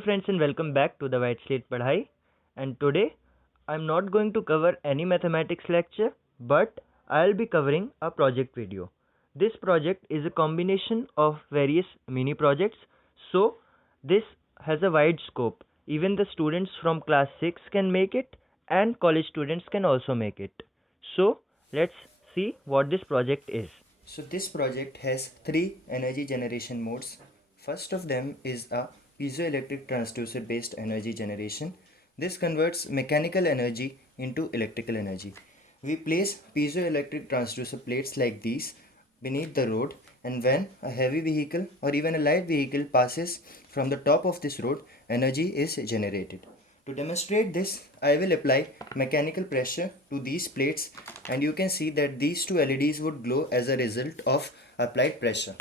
Hello friends and welcome back to the White Slate Padhai. And today I'm not going to cover any mathematics lecture, but I'll be covering a project video. This project is a combination of various mini projects, so this has a wide scope. Even the students from class 6 can make it and college students can also make it. So let's see what this project is. So this project has three energy generation modes. First of them is a piezoelectric transducer based energy generation. This converts mechanical energy into electrical energy. We place piezoelectric transducer plates like these beneath the road, and when a heavy vehicle or even a light vehicle passes from the top of this road, energy is generated. To demonstrate this, I will apply mechanical pressure to these plates, and you can see that these two LEDs would glow as a result of applied pressure.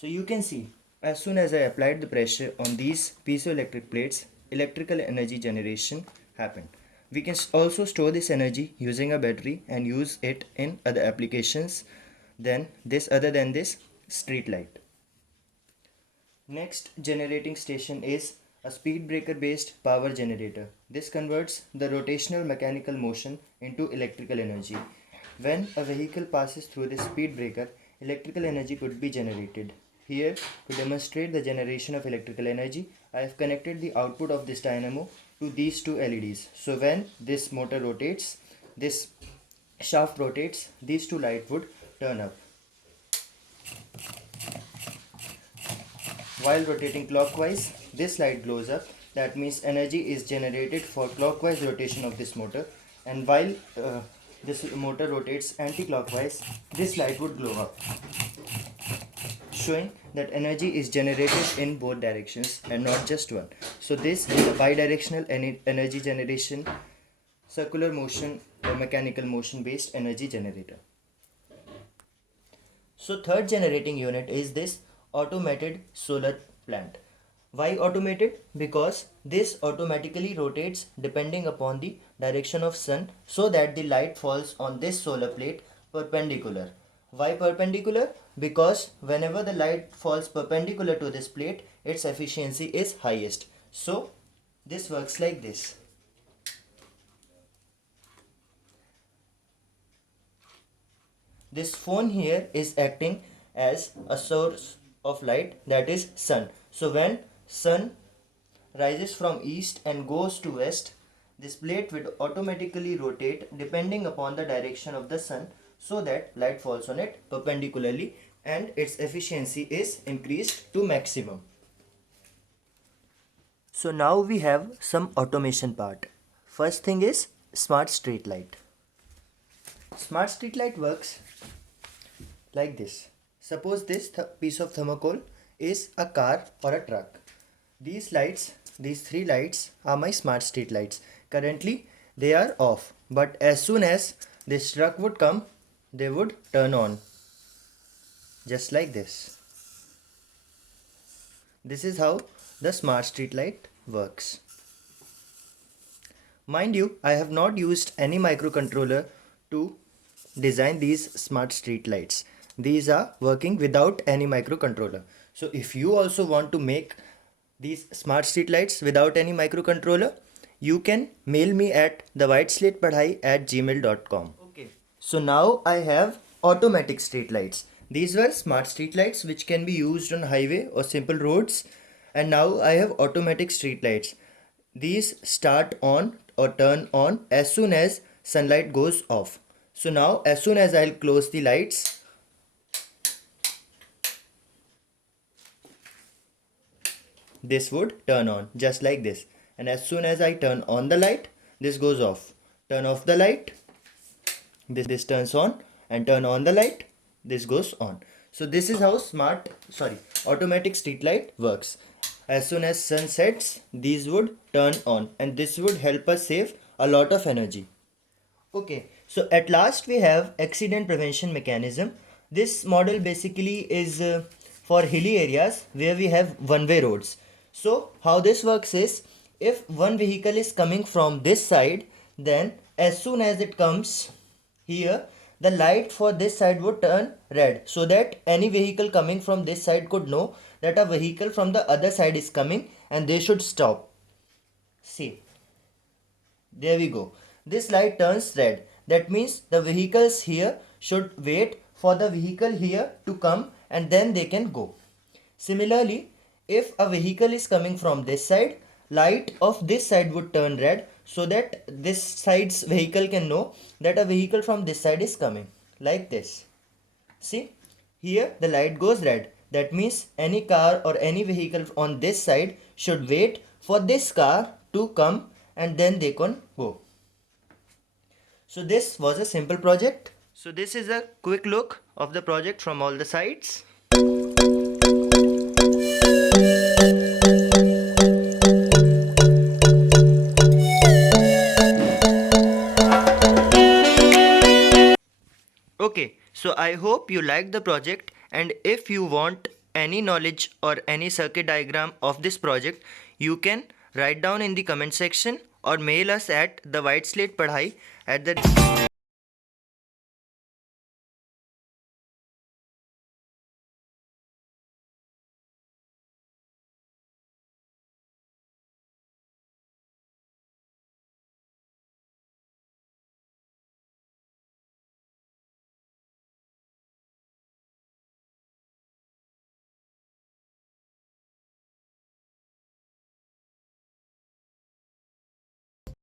So you can see, as soon as I applied the pressure on these piezoelectric plates, electrical energy generation happened. We can also store this energy using a battery and use it in other applications other than this street light. Next generating station is a speed breaker based power generator. This converts the rotational mechanical motion into electrical energy. When a vehicle passes through this speed breaker, electrical energy could be generated. Here, to demonstrate the generation of electrical energy, I have connected the output of this dynamo to these two LEDs. So when this motor rotates, this shaft rotates, these two lights would turn up. While rotating clockwise, this light glows up. That means energy is generated for clockwise rotation of this motor. And while this motor rotates anti-clockwise, this light would glow up, showing that energy is generated in both directions and not just one. So this is a bidirectional energy generation, circular motion or mechanical motion based energy generator. So third generating unit is this automated solar plant. Why automated? Because this automatically rotates depending upon the direction of sun, so that the light falls on this solar plate perpendicular. Why perpendicular? Because whenever the light falls perpendicular to this plate, its efficiency is highest. So this works like this. This phone here is acting as a source of light, that is sun. So when sun rises from east and goes to west, this plate will automatically rotate depending upon the direction of the sun, so that light falls on it perpendicularly and its efficiency is increased to maximum. So now we have some automation part. First thing is smart street light. Smart street light works like this. Suppose this piece of thermocol is a car or a truck. These lights, these three lights are my smart street lights. Currently they are off, but as soon as this truck would come, they would turn on, just like this. This is how the smart street light works. Mind you, I have not used any microcontroller to design these smart street lights. These are working without any microcontroller. So if you also want to make these smart street lights without any microcontroller, you can mail me at thewhiteslatebadhai@gmail.com. Okay. So now I have automatic street lights. These were smart street lights which can be used on highway or simple roads, and now I have automatic street lights. These start on or turn on as soon as sunlight goes off. So now as soon as I'll close the lights, this would turn on just like this, and as soon as I turn on the light, this goes off. Turn off the light, this turns on, and turn on the light, this goes on. So this is how automatic street light works. As soon as sun sets, these would turn on, and this would help us save a lot of energy. Okay, so at last we have accident prevention mechanism. This model basically is for hilly areas where we have one-way roads. So how this works is, if one vehicle is coming from this side, then as soon as it comes here, the light for this side would turn red, so that any vehicle coming from this side could know that a vehicle from the other side is coming and they should stop. See, there we go. This light turns red. That means the vehicles here should wait for the vehicle here to come and then they can go. Similarly, if a vehicle is coming from this side, light of this side would turn red, so that this side's vehicle can know that a vehicle from this side is coming. Like this. See, here the light goes red. That means any car or any vehicle on this side should wait for this car to come and then they can go. So this was a simple project. So this is a quick look of the project from all the sides. Okay, so I hope you liked the project, and if you want any knowledge or any circuit diagram of this project, you can write down in the comment section or mail us at thewhiteslatepadhai@.